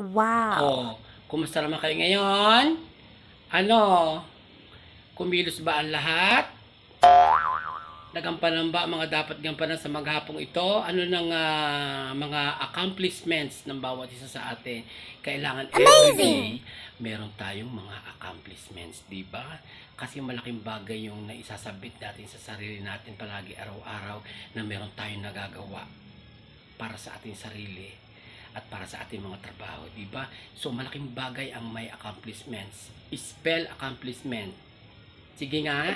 Wow! Oh, kumusta naman kayo ngayon? Ano? Kumilos ba ang lahat? Nagampanan ba ang mga dapat gampanan sa maghapong ito? Ano ng mga accomplishments ng bawat isa sa atin? Kailangan everyday meron tayong mga accomplishments, di ba? Kasi malaking bagay yung naisasabit natin sa sarili natin palagi araw-araw na meron tayong nagagawa para sa ating sarili at para sa ating mga trabaho, di ba? So malaking bagay ang may accomplishments. Spell accomplishment. Sige nga.